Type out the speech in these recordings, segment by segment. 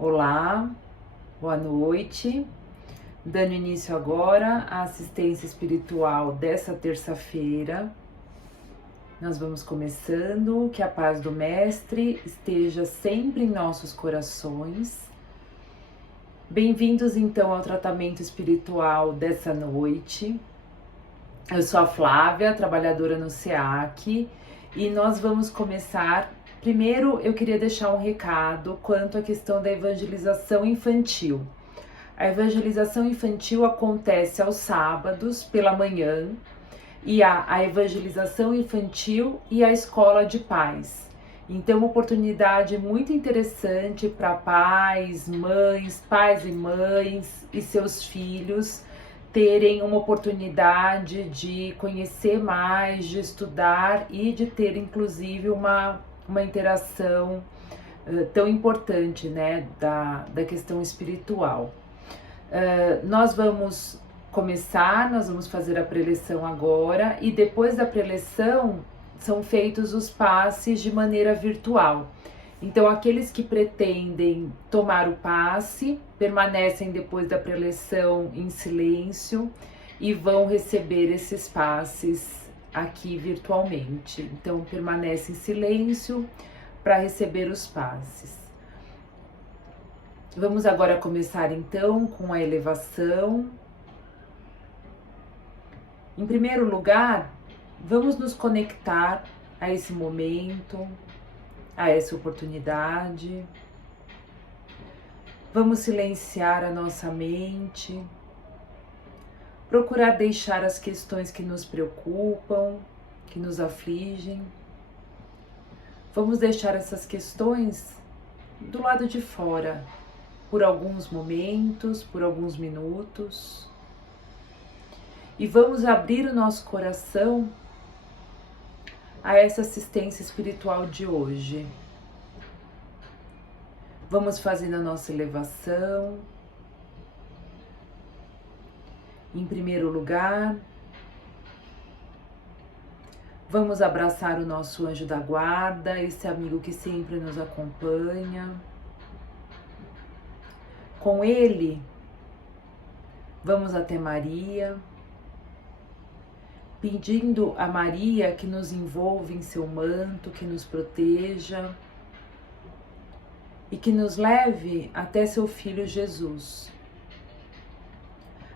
Olá, boa noite. Dando início agora à assistência espiritual dessa terça-feira. Nós vamos começando, que a paz do Mestre esteja sempre em nossos corações. Bem-vindos então ao tratamento espiritual dessa noite. Eu sou a Flávia, trabalhadora no SEAC, e nós vamos começar. Primeiro, eu queria deixar um recado quanto à questão da evangelização infantil. A evangelização infantil acontece aos sábados pela manhã, e há a evangelização infantil e a escola de pais. Então, uma oportunidade muito interessante para pais e mães e seus filhos terem uma oportunidade de conhecer mais, de estudar e de ter inclusive uma interação tão importante, né, da questão espiritual. Nós vamos fazer a preleção agora, e depois da preleção são feitos os passes de maneira virtual. Então, aqueles que pretendem tomar o passe permanecem depois da preleção em silêncio e vão receber esses passes aqui virtualmente. Então, permanece em silêncio para receber os passes. Vamos agora começar então com a elevação. Em primeiro lugar, vamos nos conectar a esse momento, a essa oportunidade. Vamos silenciar a nossa mente, procurar deixar as questões que nos preocupam, que nos afligem. Vamos deixar essas questões do lado de fora, por alguns momentos, por alguns minutos. E vamos abrir o nosso coração a essa assistência espiritual de hoje. Vamos fazendo a nossa elevação. Em primeiro lugar, vamos abraçar o nosso anjo da guarda, esse amigo que sempre nos acompanha. Com ele, vamos até Maria, pedindo a Maria que nos envolva em seu manto, que nos proteja e que nos leve até seu Filho Jesus.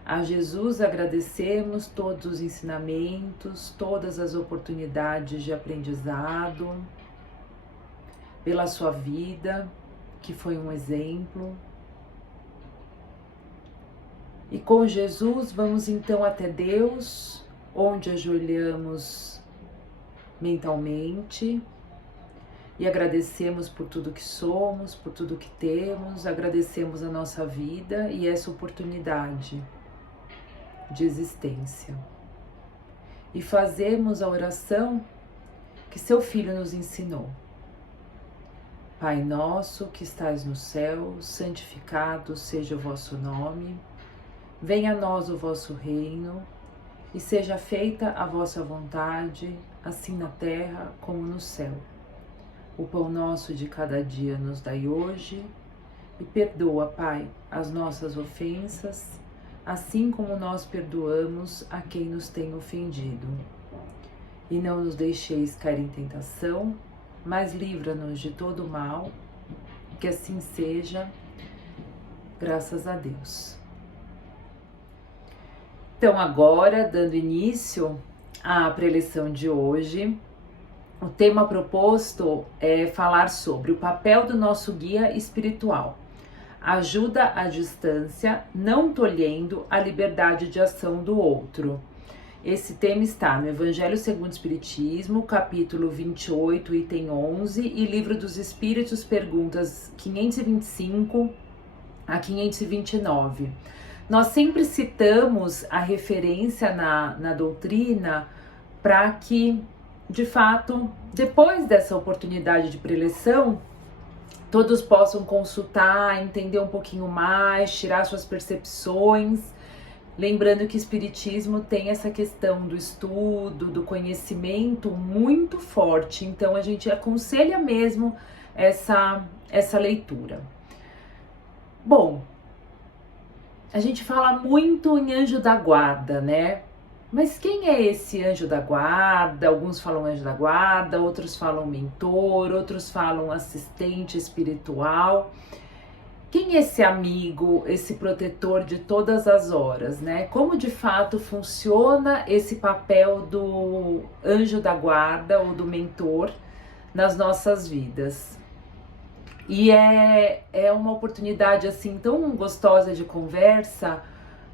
A Jesus agradecemos todos os ensinamentos, todas as oportunidades de aprendizado, pela sua vida, que foi um exemplo. E com Jesus vamos então até Deus, onde ajoelhamos mentalmente e agradecemos por tudo que somos, por tudo que temos, agradecemos a nossa vida e essa oportunidade de existência. E fazemos a oração que seu Filho nos ensinou. Pai nosso que estais no céu, santificado seja o vosso nome. Venha a nós o vosso reino, e seja feita a vossa vontade, assim na terra como no céu. O pão nosso de cada dia nos dai hoje, e perdoa, Pai, as nossas ofensas, assim como nós perdoamos a quem nos tem ofendido. E não nos deixeis cair em tentação, mas livra-nos de todo o mal, que assim seja, graças a Deus. Então agora, dando início à preleção de hoje, o tema proposto é falar sobre o papel do nosso guia espiritual. Ajuda à distância, não tolhendo a liberdade de ação do outro. Esse tema está no Evangelho segundo o Espiritismo, capítulo 28, item 11, e Livro dos Espíritos, perguntas 525 a 529. Nós sempre citamos a referência na doutrina para que, de fato, depois dessa oportunidade de preleção, todos possam consultar, entender um pouquinho mais, tirar suas percepções. Lembrando que o Espiritismo tem essa questão do estudo, do conhecimento muito forte, então a gente aconselha mesmo essa leitura. Bom, a gente fala muito em anjo da guarda, né? Mas quem é esse anjo da guarda? Alguns falam anjo da guarda, outros falam mentor, outros falam assistente espiritual. Quem é esse amigo, esse protetor de todas as horas, né? Como de fato funciona esse papel do anjo da guarda ou do mentor nas nossas vidas? E é uma oportunidade assim tão gostosa de conversa,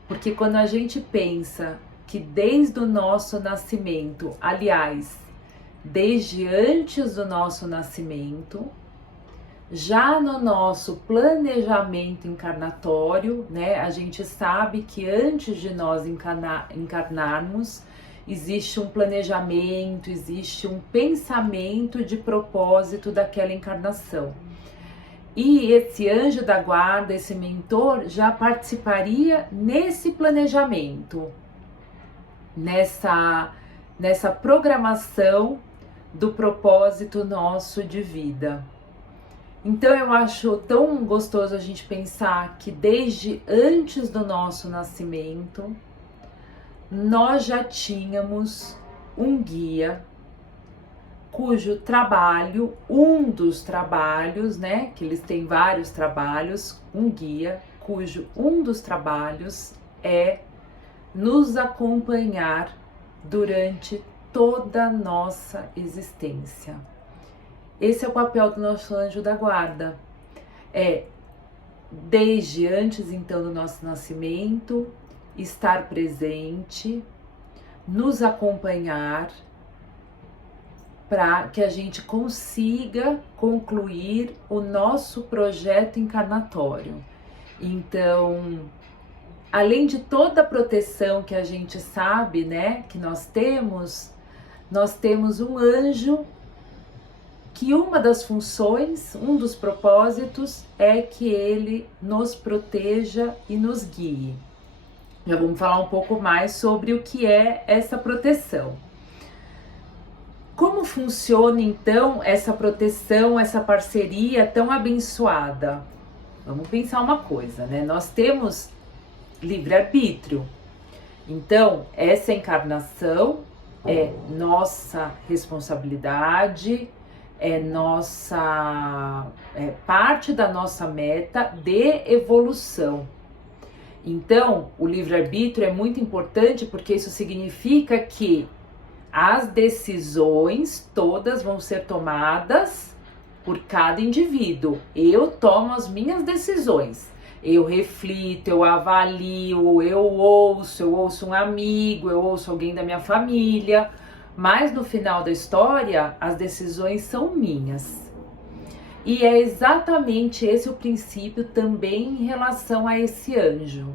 porque quando a gente pensa que desde o nosso nascimento, aliás, desde antes do nosso nascimento, já no nosso planejamento encarnatório, né, a gente sabe que antes de nós encarnarmos, existe um planejamento, existe um pensamento de propósito daquela encarnação. E esse anjo da guarda, esse mentor, já participaria nesse planejamento, nessa programação do propósito nosso de vida. Então eu acho tão gostoso a gente pensar que desde antes do nosso nascimento, nós já tínhamos um guia cujo trabalho, um dos trabalhos, né, que eles têm vários trabalhos, um guia cujo um dos trabalhos é nos acompanhar durante toda a nossa existência. Esse é o papel do nosso anjo da guarda. É, desde antes então do nosso nascimento, estar presente, nos acompanhar, para que a gente consiga concluir o nosso projeto encarnatório. Então, além de toda a proteção que a gente sabe, né, que nós temos um anjo que uma das funções, um dos propósitos é que ele nos proteja e nos guie. Já vamos falar um pouco mais sobre o que é essa proteção. Como funciona então essa proteção, essa parceria tão abençoada? Vamos pensar uma coisa, né? Nós temos livre-arbítrio. Então, essa encarnação é nossa responsabilidade, é parte da nossa meta de evolução. Então, o livre-arbítrio é muito importante porque isso significa que as decisões todas vão ser tomadas por cada indivíduo. Eu tomo as minhas decisões. Eu reflito, eu avalio, eu ouço um amigo, eu ouço alguém da minha família. Mas no final da história, as decisões são minhas. E é exatamente esse o princípio também em relação a esse anjo.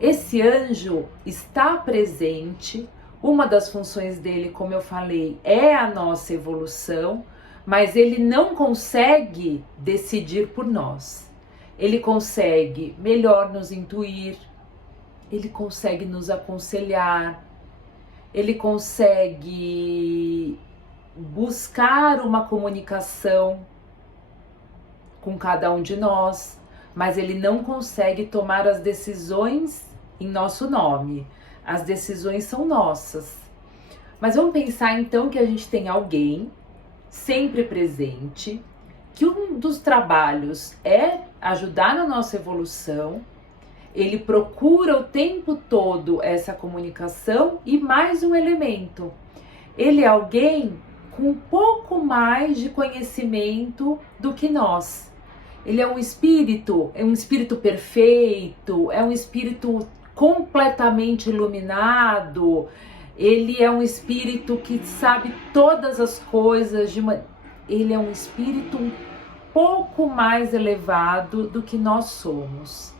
Esse anjo está presente. Uma das funções dele, como eu falei, é a nossa evolução, mas ele não consegue decidir por nós. Ele consegue melhor nos intuir, ele consegue nos aconselhar, ele consegue buscar uma comunicação com cada um de nós, mas ele não consegue tomar as decisões em nosso nome. As decisões são nossas. Mas vamos pensar então que a gente tem alguém sempre presente, que um dos trabalhos é ajudar na nossa evolução, ele procura o tempo todo essa comunicação e mais um elemento. Ele é alguém com um pouco mais de conhecimento do que nós. Ele é um espírito perfeito, é um espírito completamente iluminado, ele é um espírito que sabe todas as coisas, ele é um espírito um pouco mais elevado do que nós somos.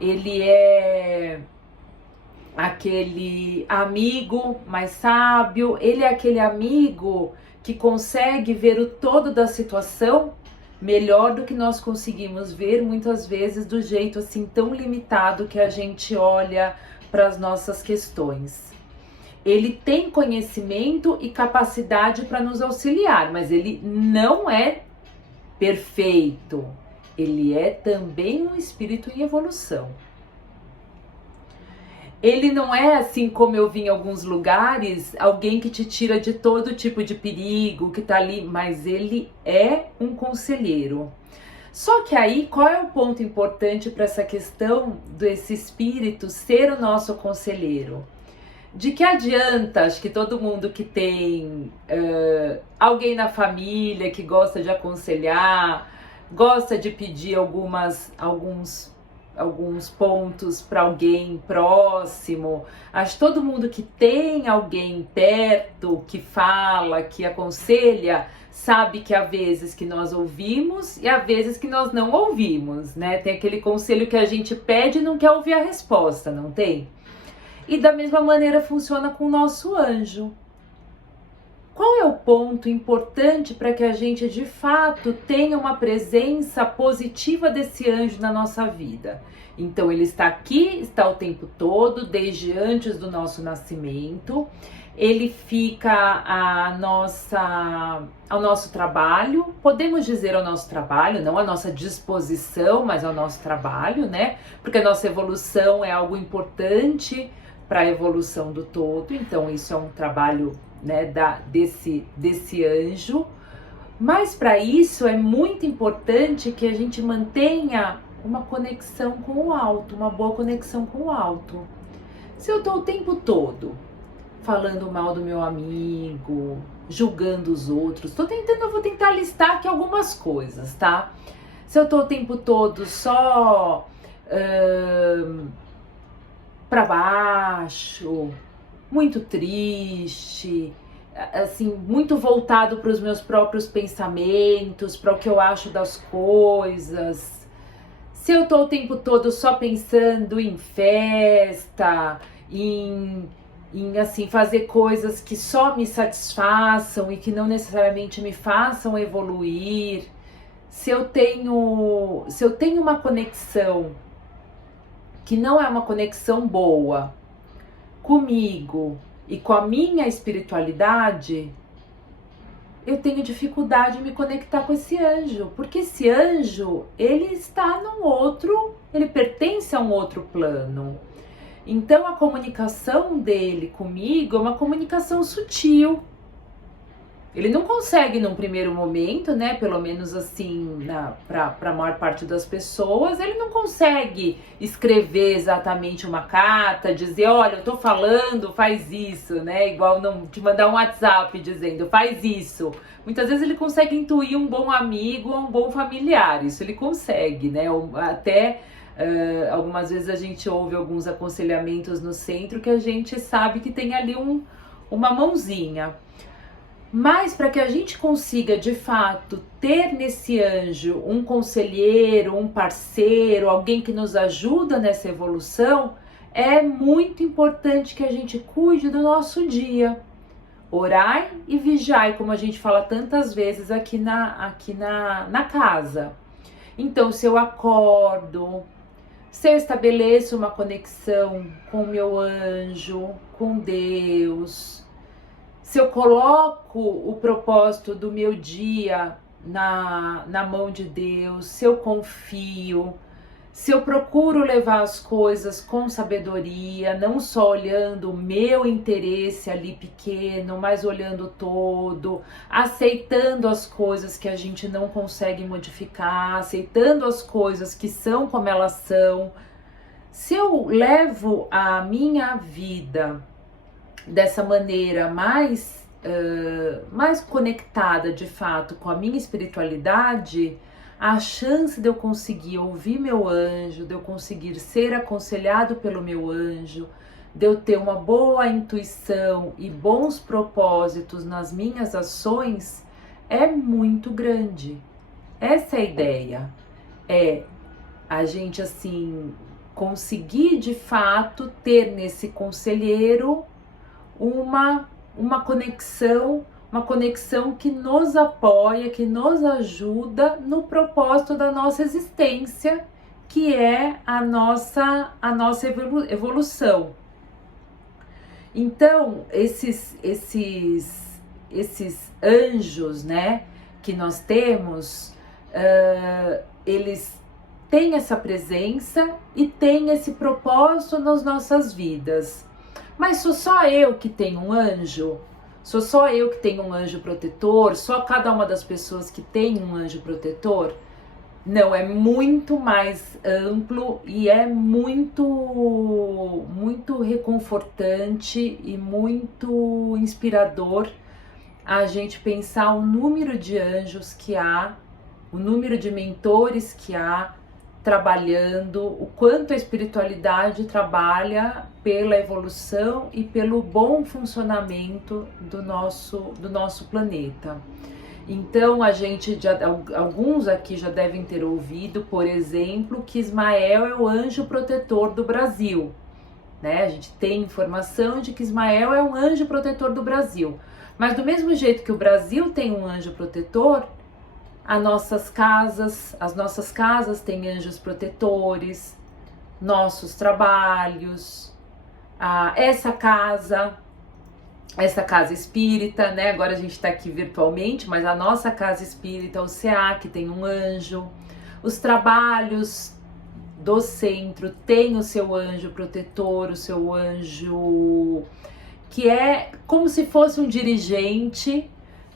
Ele é aquele amigo mais sábio, ele é aquele amigo que consegue ver o todo da situação melhor do que nós conseguimos ver muitas vezes do jeito assim tão limitado que a gente olha para as nossas questões. Ele tem conhecimento e capacidade para nos auxiliar, mas ele não é perfeito. ele é também um espírito em evolução. Ele não é assim como eu vi em alguns lugares, alguém que te tira de todo tipo de perigo, que tá ali, mas ele é um conselheiro. Só que aí, qual é o ponto importante para essa questão desse espírito ser o nosso conselheiro? De que adianta, acho que todo mundo que tem alguém na família que gosta de aconselhar, gosta de pedir alguns pontos para alguém próximo. Acho que todo mundo que tem alguém perto, que fala, que aconselha, sabe que há vezes que nós ouvimos e há vezes que nós não ouvimos, né? Tem aquele conselho que a gente pede e não quer ouvir a resposta, não tem? E da mesma maneira funciona com o nosso anjo. Qual é o ponto importante para que a gente de fato tenha uma presença positiva desse anjo na nossa vida? Então ele está aqui, está o tempo todo, desde antes do nosso nascimento. Ele fica ao nosso trabalho, podemos dizer ao nosso trabalho, não à nossa disposição, mas ao nosso trabalho, né? Porque a nossa evolução é algo importante para a evolução do todo, então isso é um trabalho, né, desse anjo. Mas para isso é muito importante que a gente mantenha uma conexão com o alto, uma boa conexão com o alto. Se eu estou o tempo todo falando mal do meu amigo, julgando os outros, eu vou tentar listar aqui algumas coisas, tá? Se eu estou o tempo todo só para baixo, muito triste, assim, muito voltado para os meus próprios pensamentos, para o que eu acho das coisas. Se eu tô o tempo todo só pensando em festa, em assim, fazer coisas que só me satisfaçam e que não necessariamente me façam evoluir, se eu tenho uma conexão que não é uma conexão boa comigo e com a minha espiritualidade, eu tenho dificuldade em me conectar com esse anjo, porque esse anjo, ele está ele pertence a um outro plano. Então a comunicação dele comigo é uma comunicação sutil. Ele não consegue num primeiro momento, né, pelo menos assim, para a maior parte das pessoas, ele não consegue escrever exatamente uma carta, dizer, olha, eu tô falando, faz isso, né, igual não te mandar um WhatsApp dizendo, faz isso. Muitas vezes ele consegue intuir um bom amigo ou um bom familiar, isso ele consegue, né, até algumas vezes a gente ouve alguns aconselhamentos no centro que a gente sabe que tem ali uma mãozinha. Mas para que a gente consiga, de fato, ter nesse anjo um conselheiro, um parceiro, alguém que nos ajuda nessa evolução, é muito importante que a gente cuide do nosso dia. Orai e vigiai, como a gente fala tantas vezes aqui na casa. Então, se eu acordo, se eu estabeleço uma conexão com o meu anjo, com Deus, se eu coloco o propósito do meu dia na mão de Deus, se eu confio, se eu procuro levar as coisas com sabedoria, não só olhando o meu interesse ali pequeno, mas olhando todo, aceitando as coisas que a gente não consegue modificar, aceitando as coisas que são como elas são. Se eu levo a minha vida dessa maneira mais conectada de fato com a minha espiritualidade, a chance de eu conseguir ouvir meu anjo, de eu conseguir ser aconselhado pelo meu anjo, de eu ter uma boa intuição e bons propósitos nas minhas ações, é muito grande. Essa é a ideia, é a gente assim conseguir de fato ter nesse conselheiro uma conexão que nos apoia, que nos ajuda no propósito da nossa existência, que é a nossa evolução. Então, esses anjos, né, que nós temos, eles têm essa presença e têm esse propósito nas nossas vidas. Mas sou só eu que tenho um anjo? Sou só eu que tenho um anjo protetor? Só cada uma das pessoas que tem um anjo protetor? Não, é muito mais amplo e é muito reconfortante e muito inspirador a gente pensar o número de anjos que há, o número de mentores que há trabalhando, o quanto a espiritualidade trabalha pela evolução e pelo bom funcionamento do nosso planeta. Então alguns aqui já devem ter ouvido, por exemplo, que Ismael é o anjo protetor do Brasil, né? A gente tem informação de que Ismael é um anjo protetor do Brasil. Mas do mesmo jeito que o Brasil tem um anjo protetor, as nossas casas têm anjos protetores, nossos trabalhos, essa casa espírita, né? Agora a gente está aqui virtualmente, mas a nossa casa espírita, o SEAC, tem um anjo. Os trabalhos do centro tem o seu anjo protetor, o seu anjo que é como se fosse um dirigente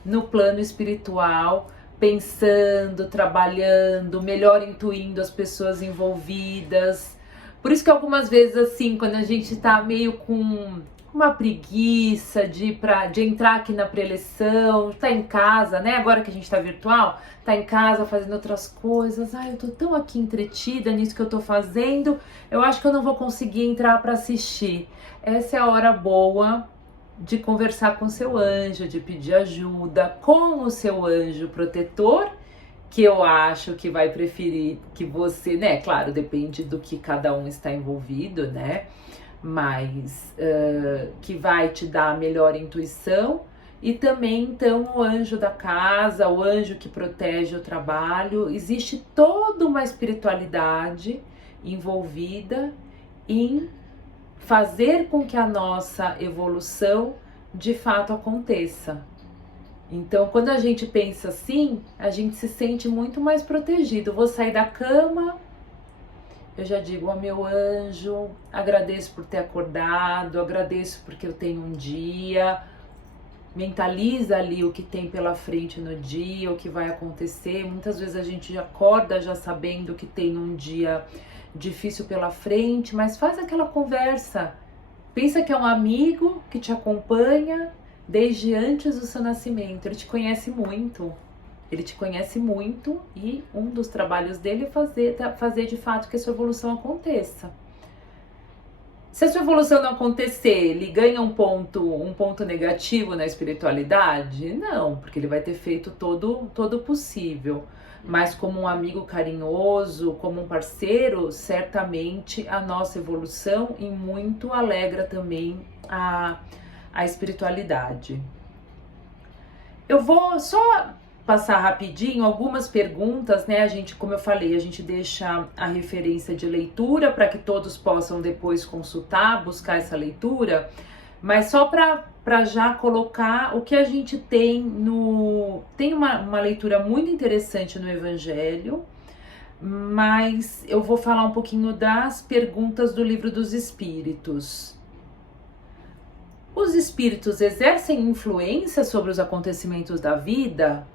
no plano espiritual, pensando, trabalhando, melhor intuindo as pessoas envolvidas. Por isso que algumas vezes, assim, quando a gente tá meio com uma preguiça de entrar aqui na preleção, tá em casa, né? Agora que a gente tá virtual, tá em casa fazendo outras coisas. Ai, eu tô tão aqui entretida nisso que eu tô fazendo, eu acho que eu não vou conseguir entrar para assistir. Essa é a hora boa de conversar com seu anjo, de pedir ajuda com o seu anjo protetor, que eu acho que vai preferir que você, né? Claro, depende do que cada um está envolvido, né? Mas que vai te dar a melhor intuição. E também, então, o anjo da casa, o anjo que protege o trabalho. Existe toda uma espiritualidade envolvida em fazer com que a nossa evolução de fato aconteça. Então, quando a gente pensa assim, a gente se sente muito mais protegido. Vou sair da cama, eu já digo ao meu anjo, agradeço por ter acordado, agradeço porque eu tenho um dia, mentaliza ali o que tem pela frente no dia, o que vai acontecer. Muitas vezes a gente já acorda já sabendo que tem um dia difícil pela frente, mas faz aquela conversa. Pensa que é um amigo que te acompanha desde antes do seu nascimento. Ele te conhece muito. E um dos trabalhos dele é fazer de fato que a sua evolução aconteça. Se a sua evolução não acontecer, ele ganha um ponto negativo na espiritualidade? Não, porque ele vai ter feito todo o possível. Mas como um amigo carinhoso, como um parceiro, certamente a nossa evolução e muito alegra também a espiritualidade. Eu vou só passar rapidinho algumas perguntas, né? A gente, como eu falei, a gente deixa a referência de leitura para que todos possam depois consultar, buscar essa leitura, mas só para já colocar o que a gente tem tem uma leitura muito interessante no Evangelho, mas eu vou falar um pouquinho das perguntas do Livro dos Espíritos. Os espíritos exercem influência sobre os acontecimentos da vida?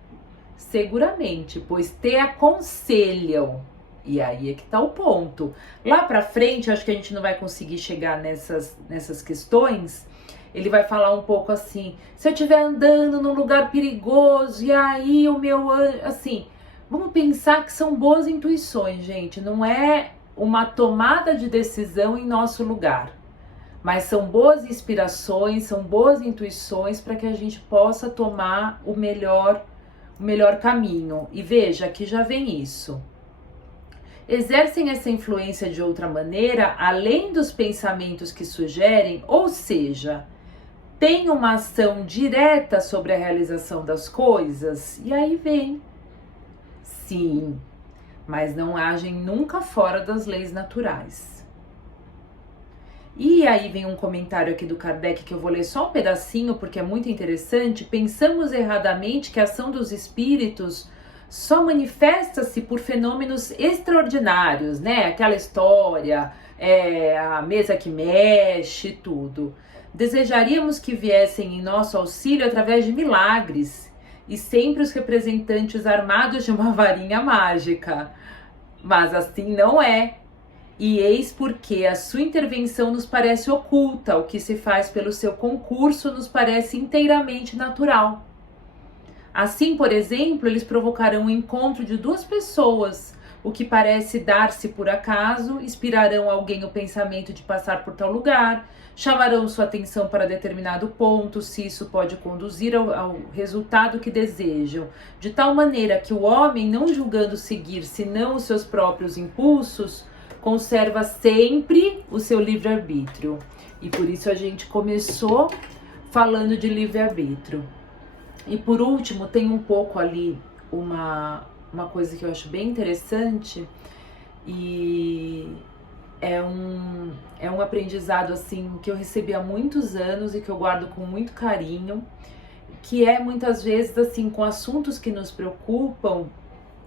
Seguramente, pois te aconselham. E aí é que tá o ponto. Lá pra frente, acho que a gente não vai conseguir chegar nessas questões. Ele vai falar um pouco assim, se eu estiver andando num lugar perigoso, e aí o meu... Assim, vamos pensar que são boas intuições, gente. Não é uma tomada de decisão em nosso lugar. Mas são boas inspirações, são boas intuições para que a gente possa tomar o melhor caminho. E veja, aqui já vem isso. Exercem essa influência de outra maneira, além dos pensamentos que sugerem, ou seja, tem uma ação direta sobre a realização das coisas? E aí vem, sim, mas não agem nunca fora das leis naturais. E aí vem um comentário aqui do Kardec que eu vou ler só um pedacinho porque é muito interessante. Pensamos erradamente que a ação dos espíritos só manifesta-se por fenômenos extraordinários, né? Aquela história, a mesa que mexe, tudo. Desejaríamos que viessem em nosso auxílio através de milagres, e sempre os representantes armados de uma varinha mágica. Mas assim não é. E eis porque a sua intervenção nos parece oculta, o que se faz pelo seu concurso nos parece inteiramente natural. Assim, por exemplo, eles provocarão o encontro de duas pessoas, o que parece dar-se por acaso, inspirarão alguém o pensamento de passar por tal lugar, chamarão sua atenção para determinado ponto, se isso pode conduzir ao resultado que desejam, de tal maneira que o homem, não julgando seguir senão os seus próprios impulsos, conserva sempre o seu livre-arbítrio. E por isso a gente começou falando de livre-arbítrio. E por último, tem um pouco ali uma coisa que eu acho bem interessante, e é um aprendizado assim que eu recebi há muitos anos e que eu guardo com muito carinho, que é muitas vezes assim com assuntos que nos preocupam,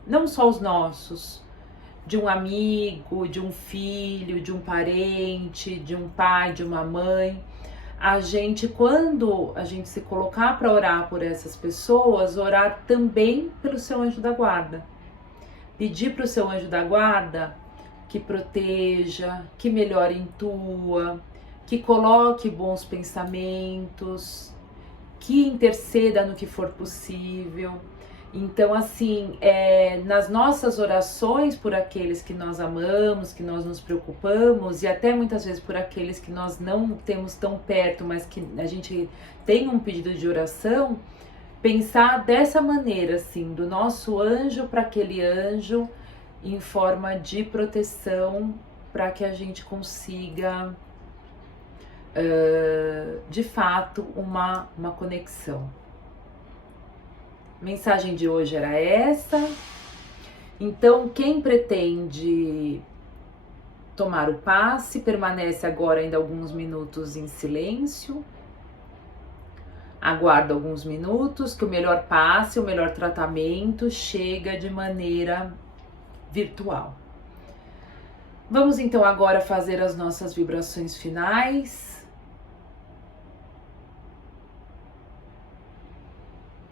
não só os nossos, de um amigo, de um filho, de um parente, de um pai, de uma mãe. Quando a gente se colocar para orar por essas pessoas, orar também pelo seu anjo da guarda. Pedir para o seu anjo da guarda que proteja, que melhore intua, que coloque bons pensamentos, que interceda no que for possível. Então, assim, nas nossas orações por aqueles que nós amamos, que nós nos preocupamos, e até muitas vezes por aqueles que nós não temos tão perto, mas que a gente tem um pedido de oração, pensar dessa maneira, assim, do nosso anjo para aquele anjo, em forma de proteção, para que a gente consiga, de fato, uma conexão. A mensagem de hoje era essa. Então, quem pretende tomar o passe, permanece agora ainda alguns minutos em silêncio. Aguarda alguns minutos, que o melhor passe, o melhor tratamento chega de maneira virtual. Vamos então agora fazer as nossas vibrações finais.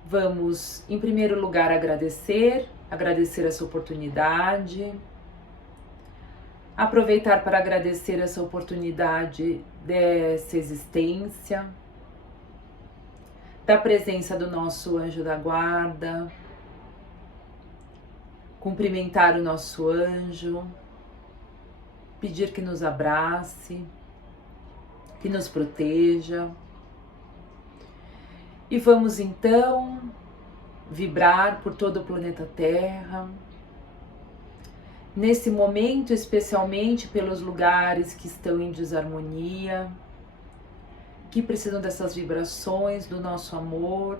Vamos, em primeiro lugar, agradecer essa oportunidade, aproveitar para agradecer essa oportunidade dessa existência, da presença do nosso anjo da guarda, cumprimentar o nosso anjo, pedir que nos abrace, que nos proteja. E vamos então vibrar por todo o planeta Terra, nesse momento, especialmente pelos lugares que estão em desarmonia, que precisam dessas vibrações do nosso amor,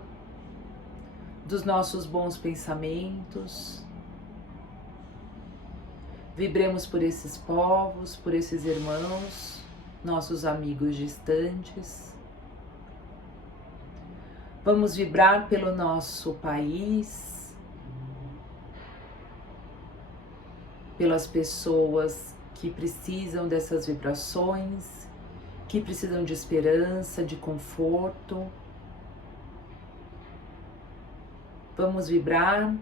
dos nossos bons pensamentos. Vibremos por esses povos, por esses irmãos, nossos amigos distantes. Vamos vibrar pelo nosso país, pelas pessoas que precisam dessas vibrações, que precisam de esperança, de conforto. Vamos vibrar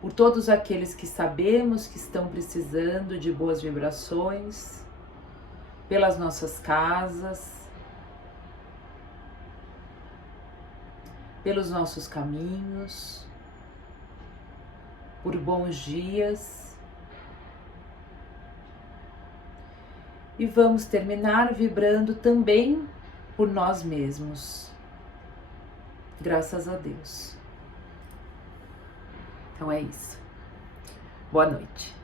por todos aqueles que sabemos que estão precisando de boas vibrações, pelas nossas casas, pelos nossos caminhos, por bons dias. E vamos terminar vibrando também por nós mesmos. Graças a Deus. Então é isso. Boa noite.